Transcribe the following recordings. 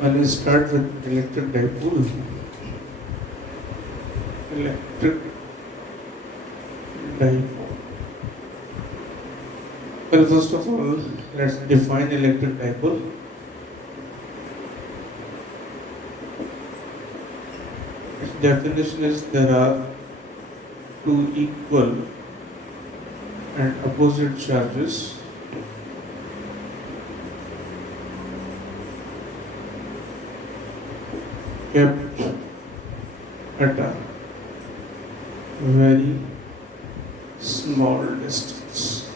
When we start with electric dipole, electric dipole. Well, first of all, let's define electric dipole. Its definition is there are two equal and opposite charges kept at a very small distance.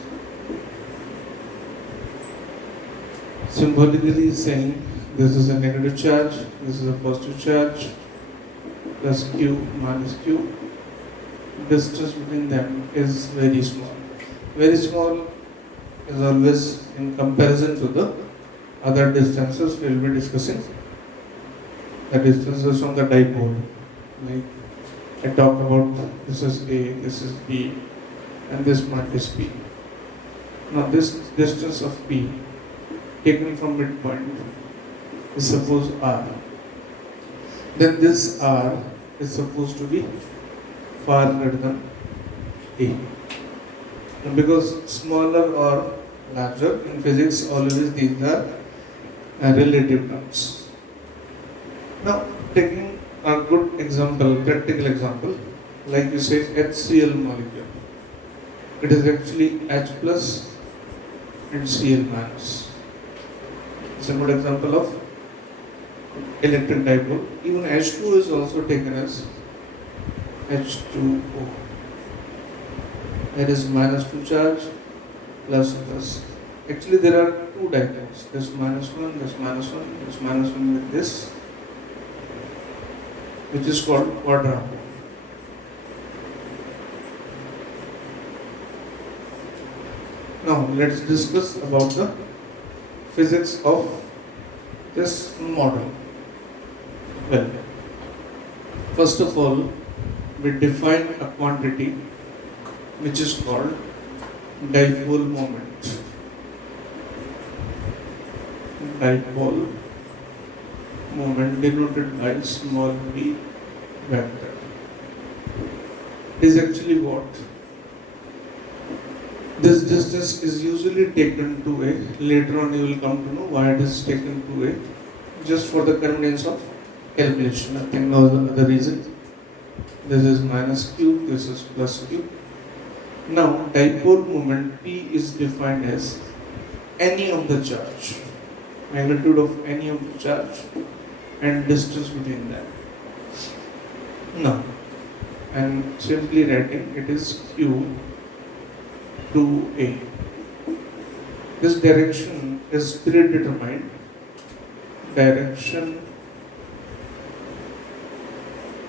Symbolically saying this is a negative charge, this is a positive charge, plus q minus q. Distance between them is very small. Very small is always in comparison to the other distances we will be discussing. The distances from the dipole. Like I talk about this is A, this is B, and this point is P. Now this distance of P taken from midpoint is suppose R. Then this R is supposed to be far greater than A. And because smaller or larger in physics always these are relative terms. Now taking a good example, practical example, like you say HCl molecule. It is actually H plus and Cl minus. It's a good example of electric dipole. Even H2 is also taken as H2O. There is minus 2 charge, plus plus. Actually, there are two dipoles. This minus 1, this minus 1, this minus 1 with this, which is called quadrupole. Now, let's discuss about the physics of this model. Well, first of all, we define a quantity which is called dipole moment. Dipole moment denoted by small p vector. It is actually what? This distance is usually taken to A. Later on you will come to know why it is taken to A. Just for the convenience of calculation. Nothing no other reason. This is minus q, this is plus q. Now dipole moment P is defined as any of the charge, magnitude of any of the charge and distance between them. Now, and simply writing it is q to A. This direction is predetermined. Direction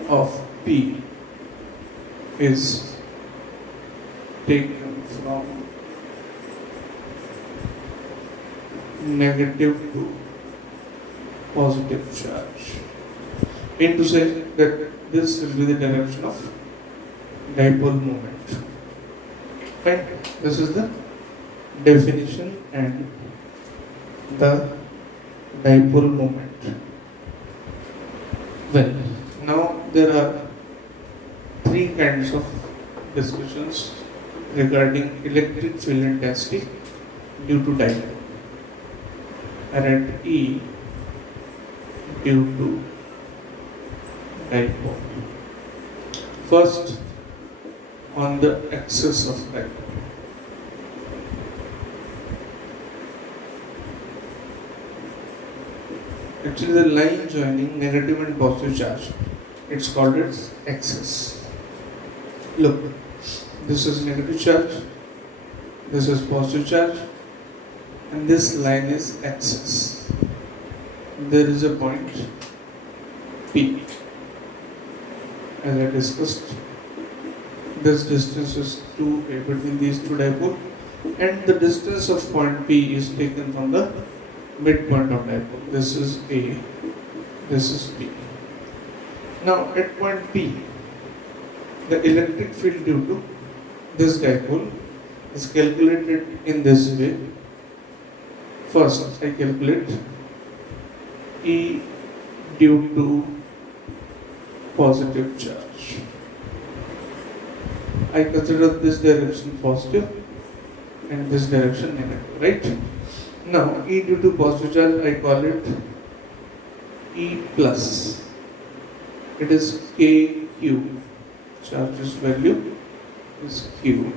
of P is taken from negative to positive charge. Mean to say that this will be the direction of dipole moment. Right? This is the definition and the dipole moment. Well, now there are three kinds of discussions regarding electric field intensity due to dipole. And E due to dipole. First, on the axis of dipole. Actually, the line joining negative and positive charge, it's called its axis. Look, this is negative charge, this is positive charge, and this line is axis. There is a point P. As I discussed, this distance is 2A between these two dipoles, and the distance of point P is taken from the midpoint of dipole. This is A, this is P. Now at point P, the electric field due to this dipole is calculated in this way. First, I calculate E due to positive charge. I consider this direction positive and this direction negative, right? Now, E due to positive charge, I call it E plus. It is KQ. Charge's value is Q.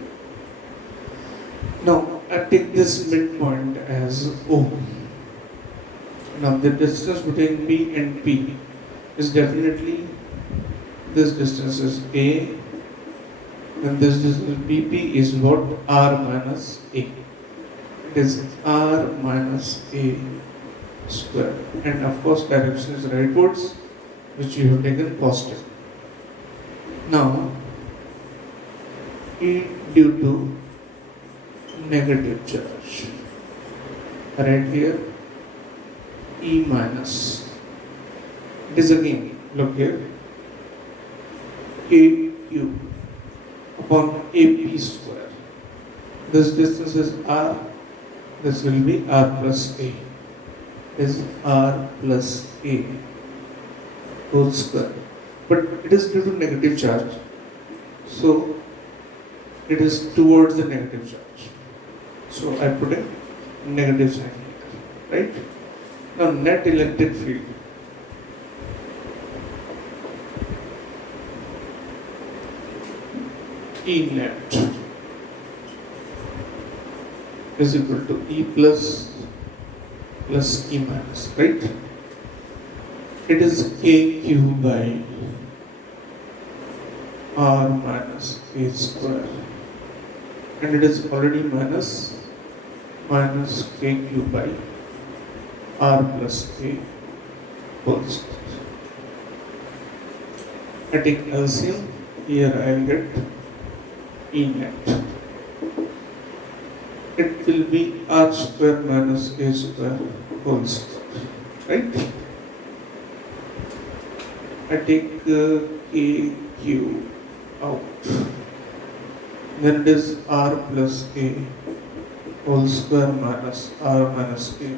Now, I take this midpoint as O. Now, the distance between B and P is definitely this distance is A, and this distance BP is what? R minus A. It is R minus A square. And of course, direction is rightwards, which you have taken positive. Now, E due to negative charge. Right here, E minus. It is again, look here, KQ upon AP square. This distance is R, this will be R plus A. Is R plus A whole square. But it is due to negative charge, so it is towards the negative charge. So I put a negative sign here, right? Now net electric field. E net is equal to E plus E minus, right? It is KQ by R minus A square, and it is already minus KQ by R plus A whole square. I take LCM, here I will get E net. It will be R square minus A square whole square, right? I take KQ out. Then it is R plus A whole square minus R minus A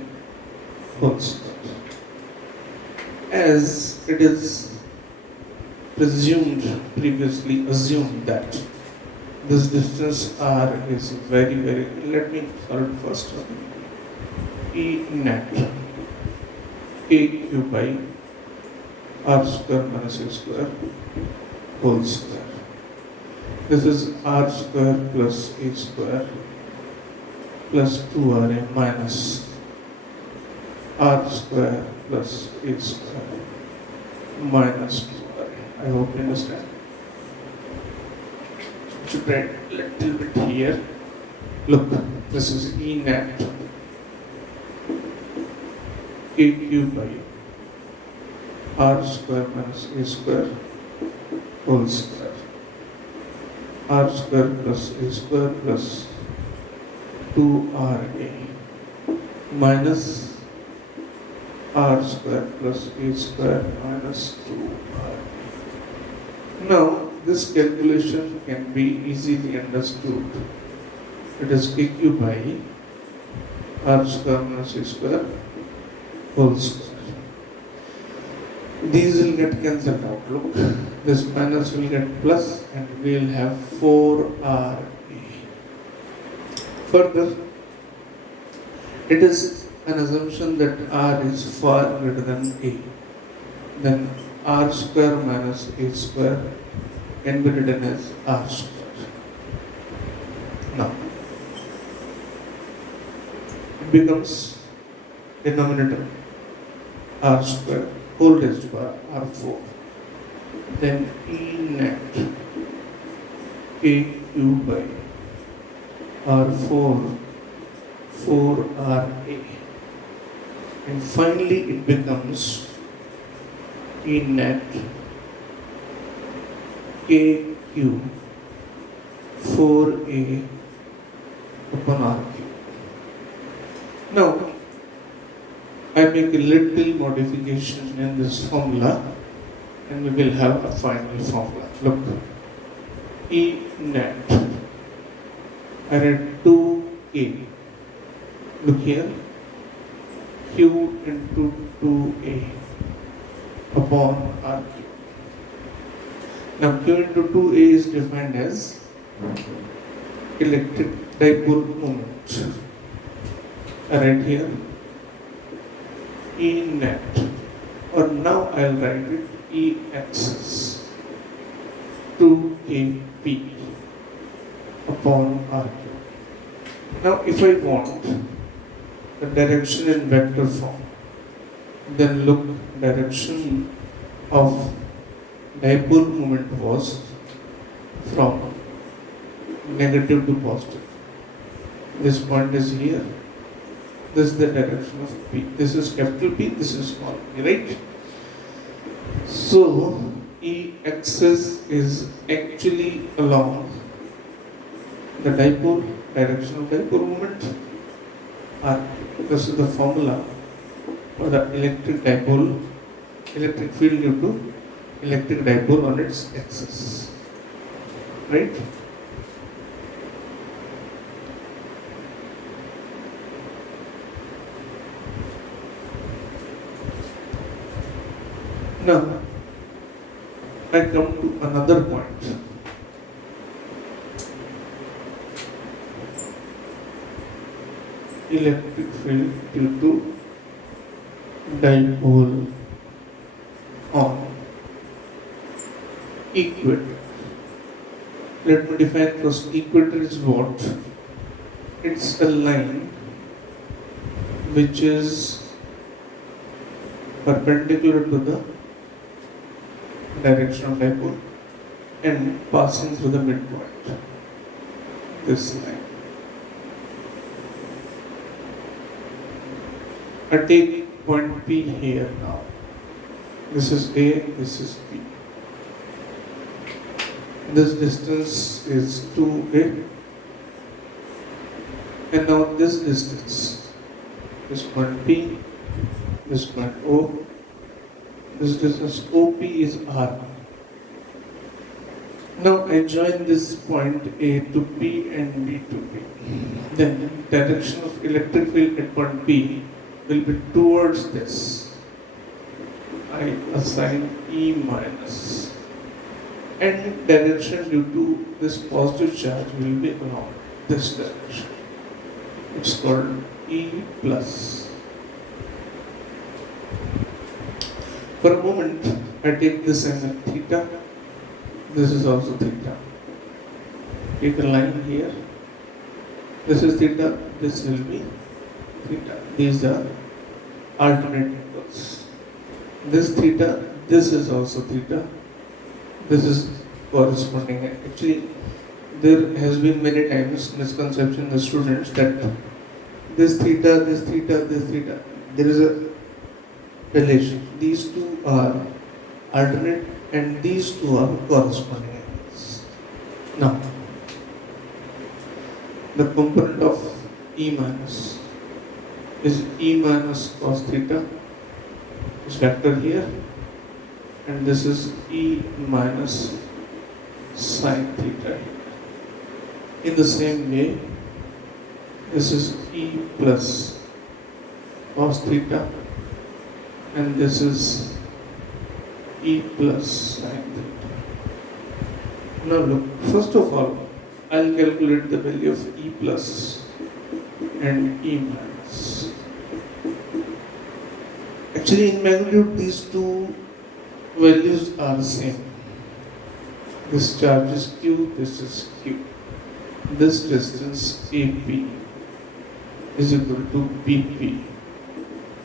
whole square. As it is previously assumed that this distance R is very, let me solve first one. E net KQ by R square minus A square whole square. This is R square plus A square plus 2RA minus R square plus A square minus 2RA. I hope you understand. Should write a little bit here. Look, this is E net KQ by R square minus A square whole square. R square plus A square plus 2RA minus R square plus A square minus 2RA. Now, this calculation can be easily understood. It is KQ by R square minus A square whole square. These will get cancelled out. Look, this minus will get plus, and we will have 4RA. Further, it is an assumption that R is far greater than A. Then R square minus A square can be written as R square. Now, it becomes denominator R square whole raised to power R4. Then E net KQ by R4 4RA. And finally it becomes E net KQ 4A upon RQ. Now, I make a little modification in this formula, and we will have a final formula. Look, E net, I write 2A. Look here, q into 2a upon r cube. Now q into 2a is defined as electric dipole moment. Right here, E net, or now I'll write it E axis 2kp upon r cube. Now if I want the direction in vector form, then look, direction of dipole moment was from negative to positive. This point is here. This is the direction of P. This is capital P, this is small p, right? So, E axis is actually along the dipole, direction of dipole moment. This is the formula for the electric dipole, electric field due to electric dipole on its axis, right? Now, I come to another point. Electric field due to dipole on equator. Let me define first. Equator is what? It's a line which is perpendicular to the direction of dipole and passing through the midpoint. This line. I take point P here now. This is A, this is P. This distance is 2A. And now this distance, this point P, this point O, this distance OP is R. Now I join this point A to P and B to P. Then direction of electric field at point P will be towards this. I assign E minus. And direction due to this positive charge will be along this direction. It's called E plus. For a moment, I take this angle theta. This is also theta. Take a line here. This is theta. This will be theta. These are alternate angles. This theta. This is also theta. This is corresponding. Actually, there has been many times misconception in the students that this theta, this theta, this theta. There is a relation. These two are alternate and these two are corresponding angles. Now, the component of E minus is E minus cos theta, is vector here, and this is E minus sin theta here. In the same way, this is E plus cos theta, and this is E plus sin theta. Now look, first of all, I'll calculate the value of E plus and E minus. Actually, in magnitude, these two values are the same. This charge is Q, this is Q. This distance AP is equal to BP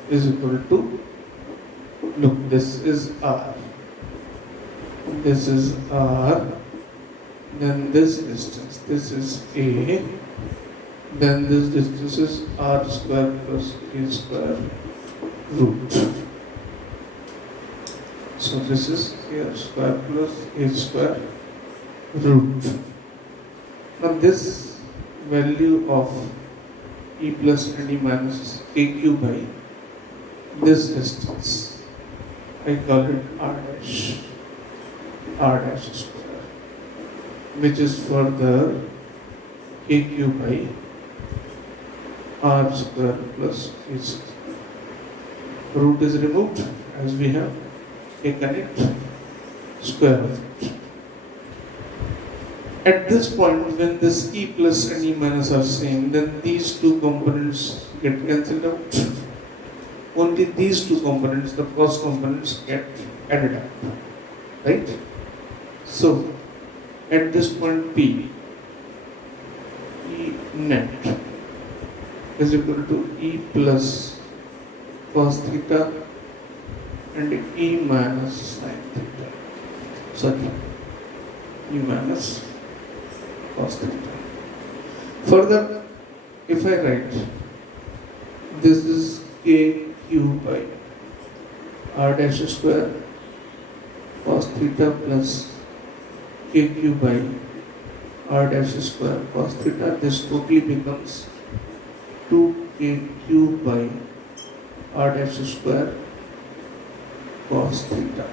is equal to, look, this is R. This is R. Then this distance, this is A. Then this distance is R square plus A square root. So this is A square plus A square root. Now this value of E plus and E minus is AQ by this distance. I call it R dash square, which is further AQ by R square plus A square. root is removed as we have taken it, square of it. At this point, when this e plus and e minus are same, then these two components get cancelled out. Only these two components, the cross components, get added up. Right? So, at this point P, E net is equal to E plus cos theta and E minus sin theta. Sorry, E minus cos theta. Further, if I write this is KQ by R dash square cos theta plus KQ by R dash square cos theta, this totally becomes 2KQ by R dash square cos theta.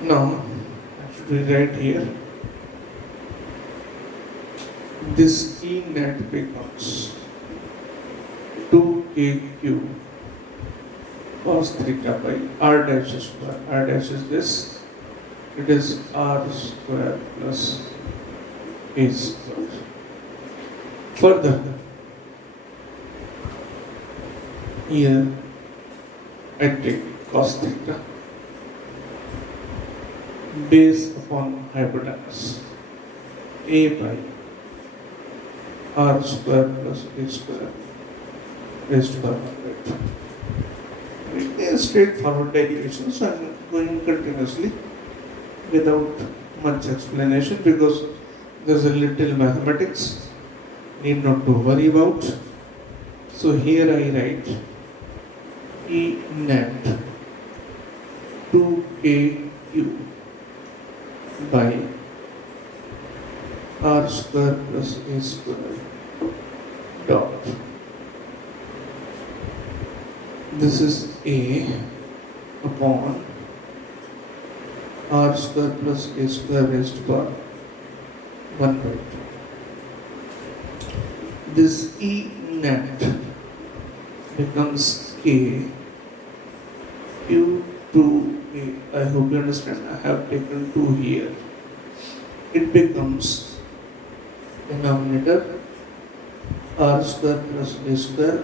Now, I should rewrite here. This E net becomes 2KQ cos theta by R dash square. R dash is this. It is R square plus A square. Further, here I take cos theta based upon hypotenuse A by R square plus A square raised to power 100. It is straightforward derivation, so I am going continuously without much explanation because there is a little mathematics need not to worry about. So here I write E net 2KQ by R square plus A square dot. This is A upon R square plus A square raised to power 1 by 2. This E net becomes K Q2A. I hope you understand. I have taken 2 here. It becomes denominator R square plus A square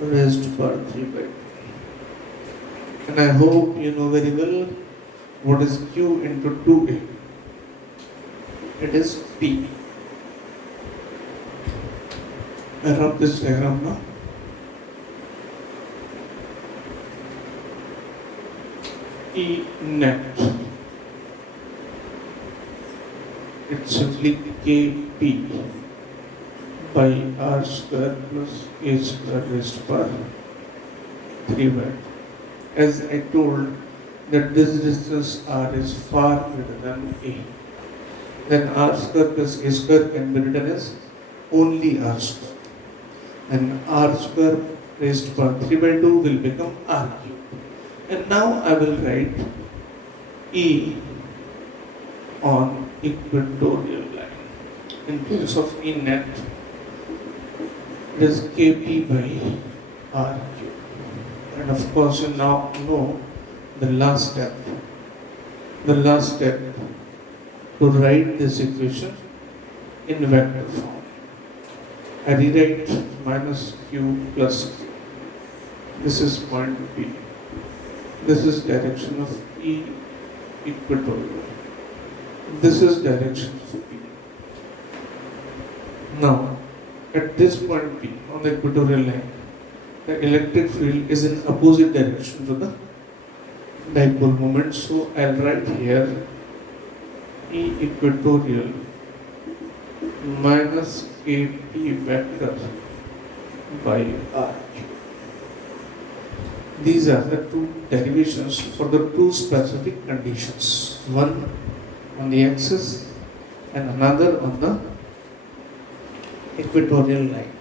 raised to power 3 by 2. And I hope you know very well what is Q into 2A. It is P. I wrote this diagram now. E net. It's simply Kp by R square plus A square raised to power 3 by 2. As I told that this distance R is far greater than A, then R square plus A square can be written as only R square. And R square raised to power 3 by 2 will become R cube. And now I will write E on equatorial line. In case of E net, it is Kp by R cube. And of course you now know the last step. The last step to write this equation in vector form. I rewrite minus Q plus Q. This is point P. This is direction of E equatorial. This is direction of P. Now, at this point P, on the equatorial line, the electric field is in opposite direction to the dipole moment. So, I'll write here E equatorial minus Kp vector by R. These are the two derivations for the two specific conditions. One on the axis and another on the equatorial line.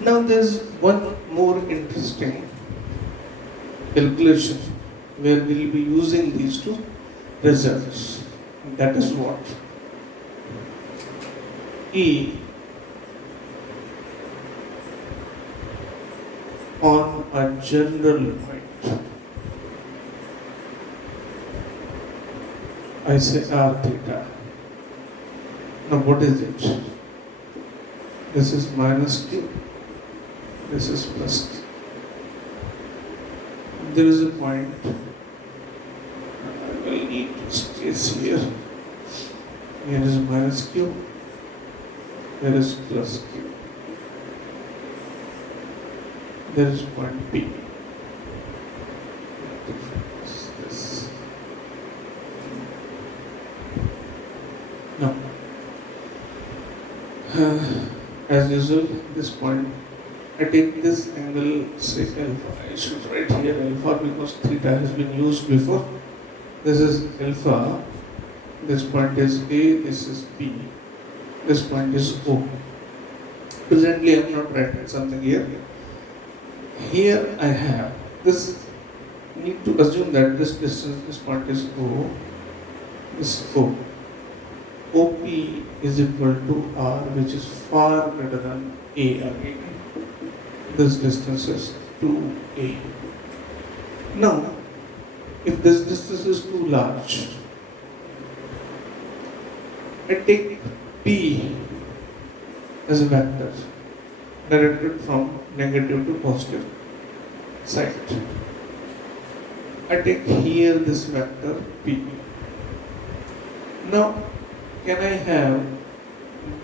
Now there is one more interesting calculation where we will be using these two results. And that is what? E on a general point. I say r theta. Now what is it? This is minus q. This is plus q. There is a point. I will need to space here. Here is minus q. There is plus q. There is point P. This. Now, as usual, this point, I take this angle, say alpha. I should write here alpha because theta has been used before. This is alpha. This point is A. This is P. This point is O. Presently, I am not writing something here. Here I have this. Need to assume that this distance, this point is O. This is O. OP is equal to R, which is far greater than A again. This distance is 2A. Now, if this distance is too large, I take P as a vector directed from negative to positive side. I take here this vector P. Now, can I have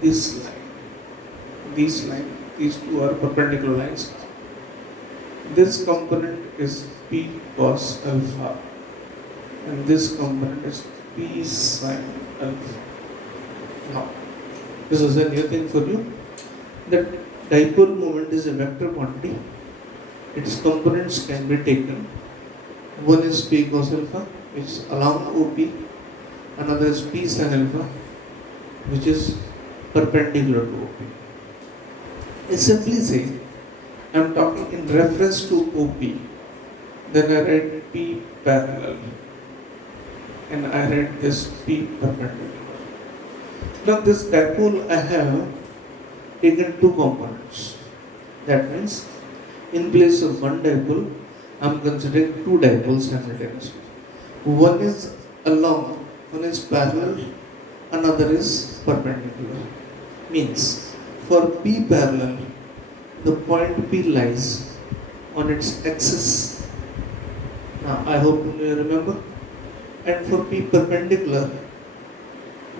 this line? These two are perpendicular lines. This component is P cos alpha, and this component is P sin alpha. Now, this is a new thing for you. That dipole moment is a vector quantity. Its components can be taken. One is P cos alpha, which is along OP. Another is P sin alpha, which is perpendicular to OP. I simply say, I am talking in reference to OP. Then I write P parallel. And I write this P perpendicular. Now this dipole I have taken two components. That means in place of one dipole, I am considering two dipoles simultaneously. One is along, one is parallel, another is perpendicular. Means for P parallel, the point P lies on its axis. Now I hope you remember. And for P perpendicular,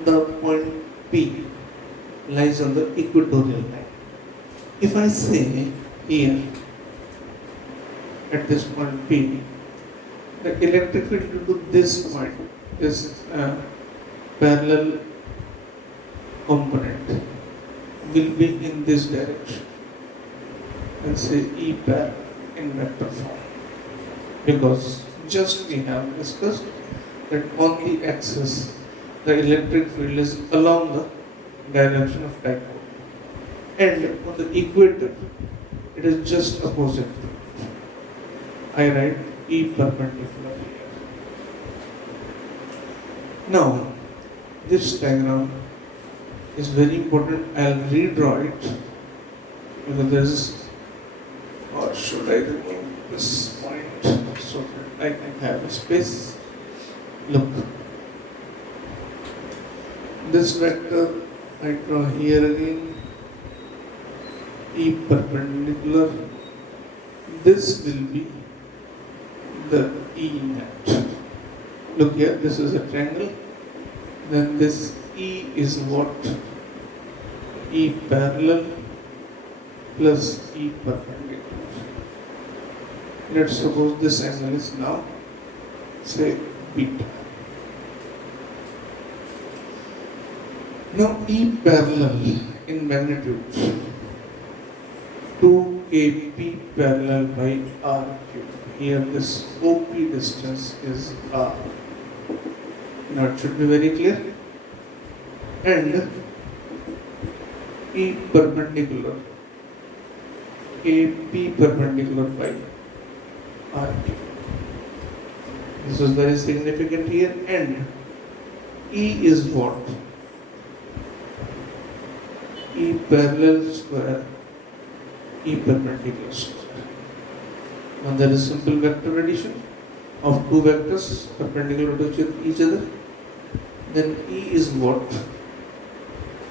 the point P lies on the equatorial line. If I say here, at this point P, the electric field to this point, this parallel component will be in this direction. And say E parallel in vector form. Because just we have discussed that on the axis, the electric field is along the direction of dipole. And on the equator, it is just opposite. I write E perpendicular here. Now, this diagram is very important. I'll redraw it because there is, or should I remove this point so that I can have a space? Look, this vector I draw here again, E perpendicular. This will be the E net. Look here, this is a triangle. Then this E is what? E parallel plus E perpendicular. Let's suppose this angle is now, say, beta. Now E parallel in magnitude 2AP parallel by R cube. Here this OP distance is R. Now it should be very clear. And E perpendicular, AP perpendicular by R cube. This is very significant here. And E is what? E parallel square, E perpendicular square. Now there is simple vector addition of two vectors perpendicular to each other. Then E is what?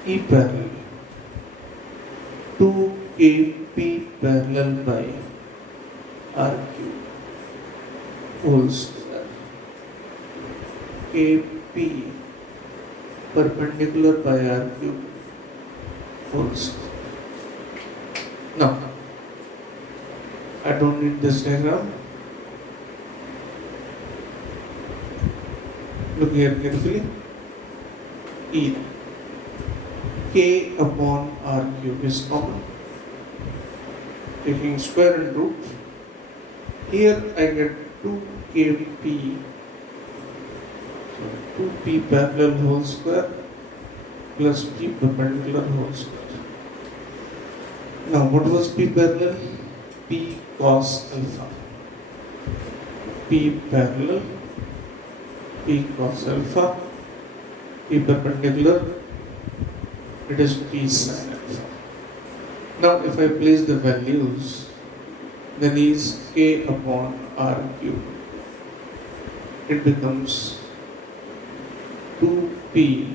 E parallel 2kp parallel by r cube whole square. Kp perpendicular by r cube whole square. Now, I don't need this diagram. Look here carefully. E k upon r cube is common. Taking square and root. Here I get 2kp, 2p parallel whole square plus p perpendicular whole square. Now what was p parallel? P cos alpha. P parallel, p cos alpha, p perpendicular, it is p sin alpha. Now if I place the values, then is k upon r cube. It becomes 2p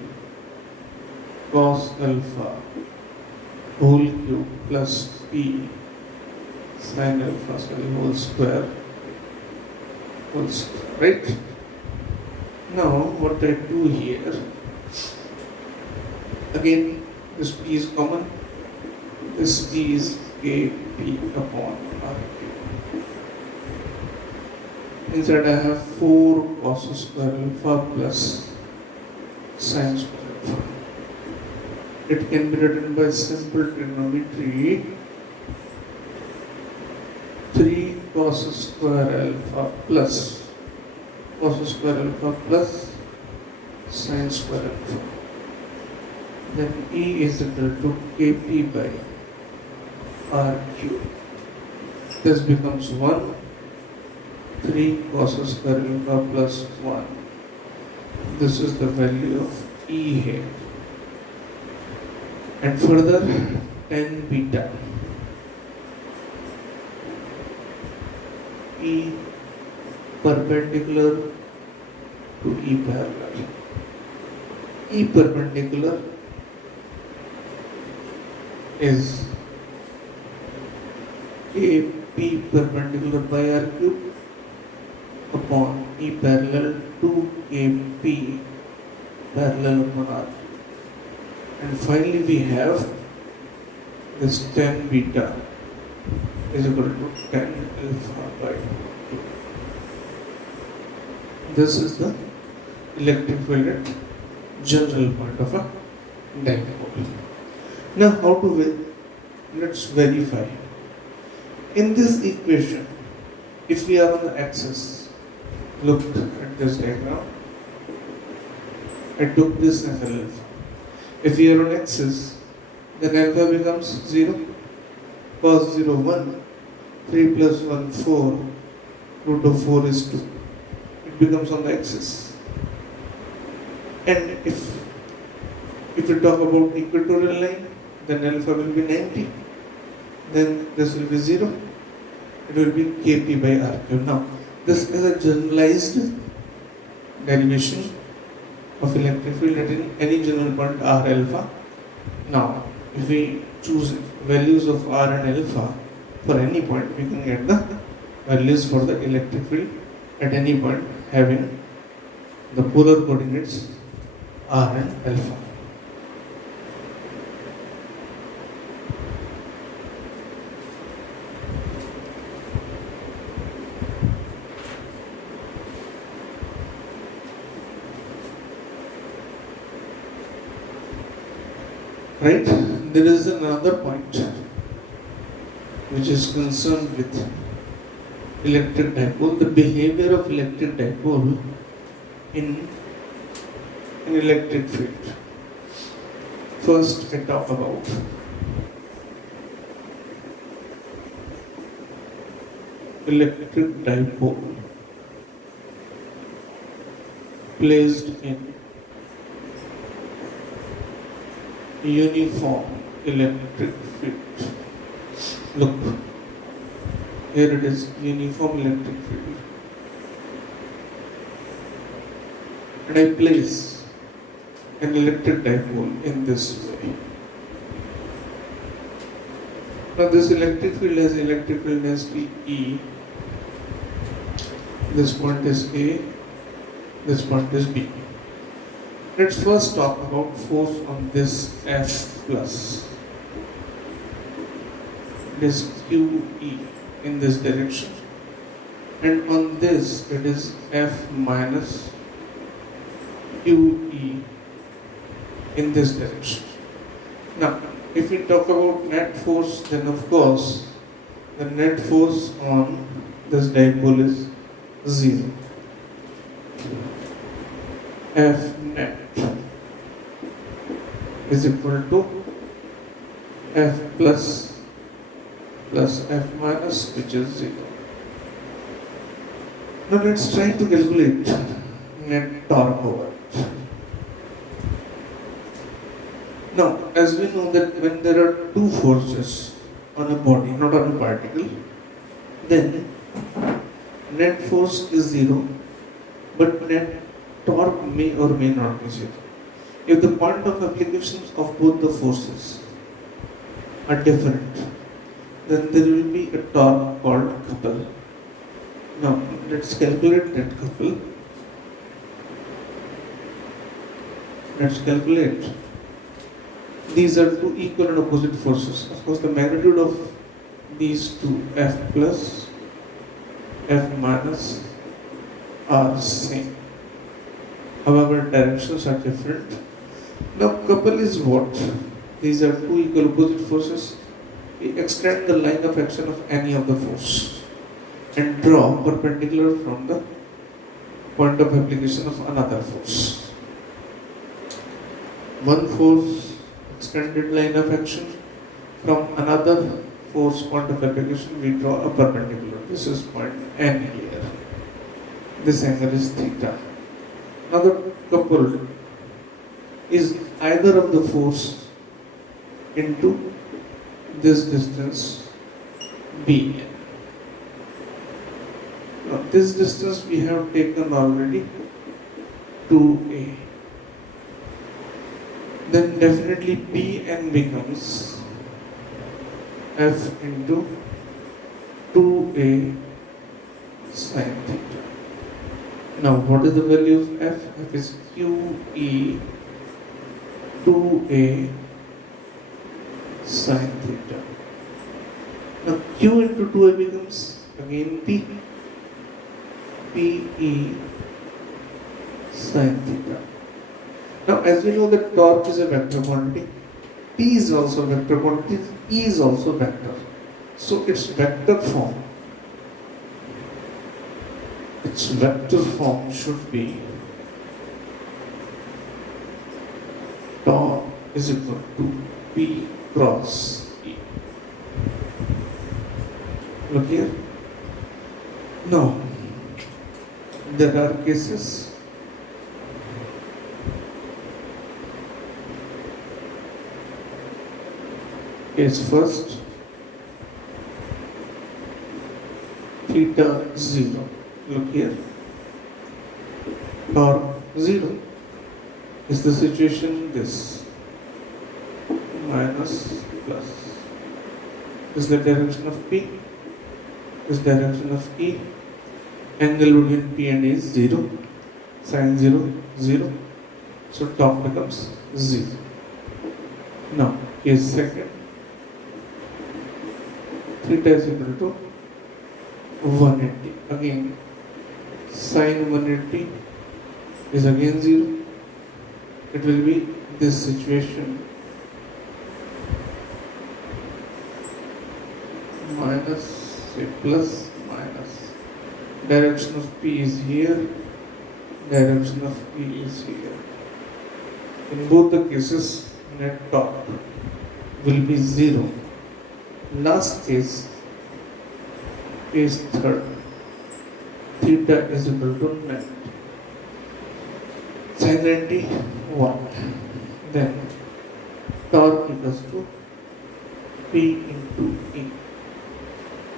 cos alpha whole cube plus p sin alpha whole square, right? Now what I do here, again this p is common, this p is kp upon r cube. Inside I have 4 cos square alpha plus sin square alpha. It can be written by simple trigonometry, 3 cos square alpha plus sin square alpha. Then E is equal to kp by r cube. This becomes 1, 3 cos square alpha plus 1. This is the value of E here. And further, tan beta. E perpendicular to E parallel. E perpendicular is kp perpendicular by r cube upon E parallel to kp parallel upon r cube. And finally we have this tan beta is equal to tan alpha by 2. This is the electric field at general point of a dipole. Now how to let's verify. In this equation, if we are on the axis, look at this diagram. I took this as alpha. If we are on axis, then alpha becomes 0, cos 0 1, 3 plus 1 4, root of 4 is 2. It becomes on the axis. And if we talk about equatorial line, then alpha will be 90. Then this will be 0. It will be kp by r cube. Now, this is a generalized derivation of electric field at any general point r alpha. Now, if we choose values of r and alpha for any point, we can get the values for the electric field at any point having the polar coordinates r and alpha. Right? There is another point which is concerned with electric dipole, the behavior of electric dipole in an electric field. First, I talk about electric dipole placed in uniform electric field. Look, Here it is uniform electric field. And I place an electric dipole in this way. Now this electric field has electric field density E. This point is A, this point is B. Let's first talk about force on this F plus. It is QE in this direction, and on this it is F minus QE in this direction. Now, if we talk about net force, then of course the net force on this dipole is 0. F net is equal to F plus F minus, which is 0. Now let's try to calculate net torque over it. Now, as we know that when there are two forces on a body, not on a particle, then net force is 0, but net torque may or may not be 0. If the point of application of both the forces are different, then there will be a torque called couple. Now, let's calculate that couple. Let's calculate. These are two equal and opposite forces. Of course, the magnitude of these two, F plus, F minus, are same. However, directions are different. Now, couple is what? These are two equal opposite forces. We extend the line of action of any of the force and draw perpendicular from the point of application of another force. One force extended line of action, from another force point of application we draw a perpendicular. This is point N here. This angle is theta. Now the coupled is either of the force into this distance B. Now this distance we have taken already 2A. Then definitely Pn becomes F into 2A sin theta. Now what is the value of F? F is QE 2A sin theta. Now Q into 2A becomes again P. PE sin theta. Now, as we know that torque is a vector quantity, P is also a vector quantity, E is also vector. So its vector form should be torque is equal to P cross E. Look here. Now, there are cases first, theta 0. Look here. Torque 0 is the situation this minus plus. This is the direction of P. This direction of E. Angle between P and E is 0. Sin 0, 0. So torque becomes 0. Now, case second. Theta is equal to 180. Again, sin 180 is again 0. It will be this situation minus, say plus, minus. Direction of P is here, direction of E is here. In both the cases, net torque will be 0. Last case third, theta is equal to net sin 90 1. Then torque equals to P into E.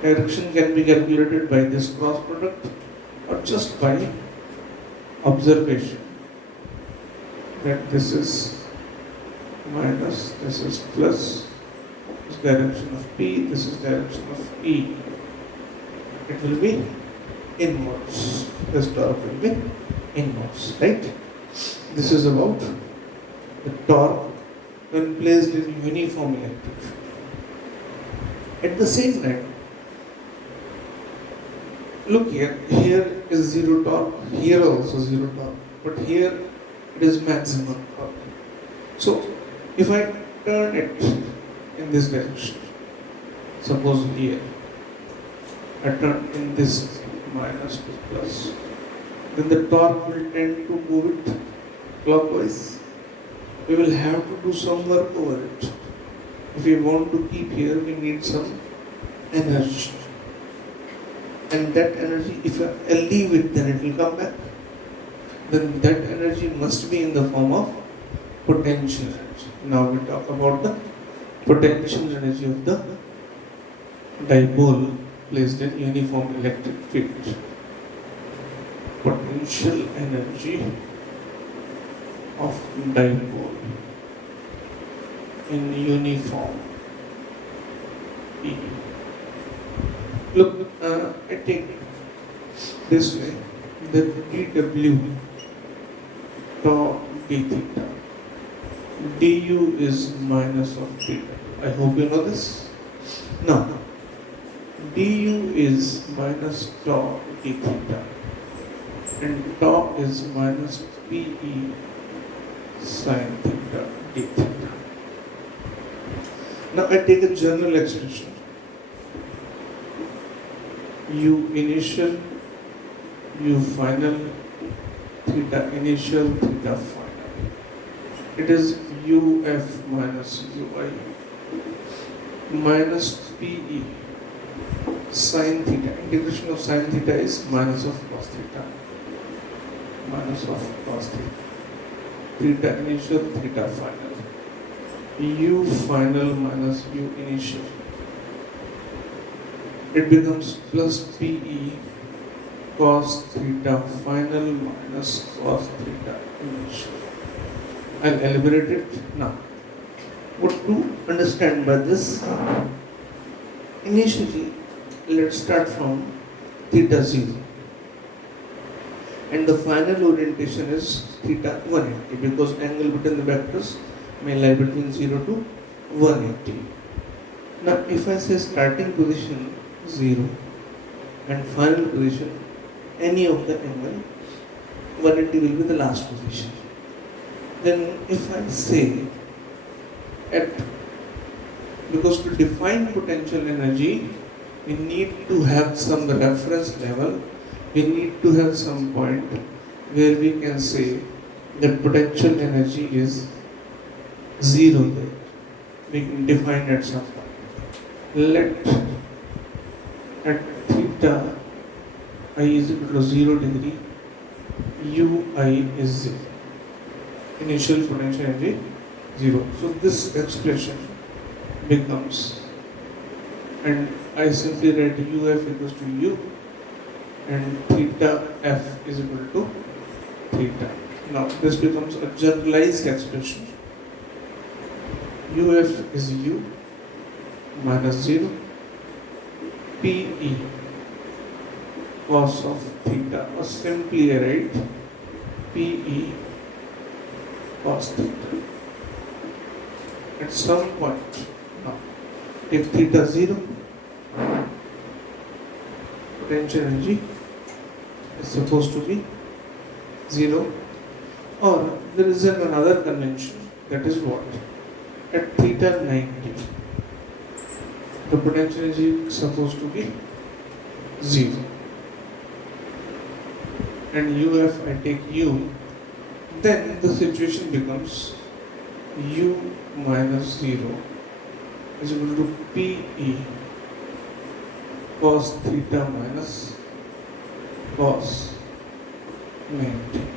Direction can be calculated by this cross product or just by observation that this is minus, this is plus, this is direction of P, this is direction of E. It will be inwards. This torque will be inwards, right? This is about the torque when placed in uniform electric field. At the same time, look here, here is zero torque, here also zero torque, but here it is maximum torque. So, if I turn it in this direction, suppose here, I turn in this minus to plus, then the torque will tend to move it clockwise. We will have to do some work over it. If we want to keep here, we need some energy. And that energy, if I leave it, then it will come back. Then that energy must be in the form of potential energy. Now we talk about the potential energy of the dipole placed in uniform electric field. Potential energy of dipole in uniform E. Look, I take this way, the dW tau d theta. du is minus of dw. I hope you know this. Now, du is minus tau d theta and tau is minus pe sin theta d theta. Now I take a general expression. U initial, U final, theta initial, theta final. It is UF minus UI minus PE sin theta. Integration of sin theta is minus of cos theta. Minus of cos theta. Theta initial, theta final. U final minus U initial. It becomes plus PE cos theta final minus cos theta initial. I'll elaborate it now. What to understand by this? Initially, let's start from theta 0. And the final orientation is theta 180 because angle between the vectors may lie between 0 to 180. Now, if I say starting position 0 and final position any of the angle, 180 will be the last position. Then if I say because to define potential energy, we need to have some reference level, we need to have some point where we can say that potential energy is 0 there. We can define at some point. Let at theta I is equal to 0 degree, ui is 0. Initial potential energy 0. So this expression becomes, and I simply write uf equals to u and theta f is equal to theta. Now this becomes a generalized expression. Uf is u minus 0 pe cos of theta, or simply I write pe cos theta. At some point, now take theta 0, potential energy is supposed to be 0, or there is another convention, that is what? At theta 90, the potential energy is supposed to be 0. And uf I take u, then the situation becomes u minus 0 is equal to pe cos theta minus cos 90.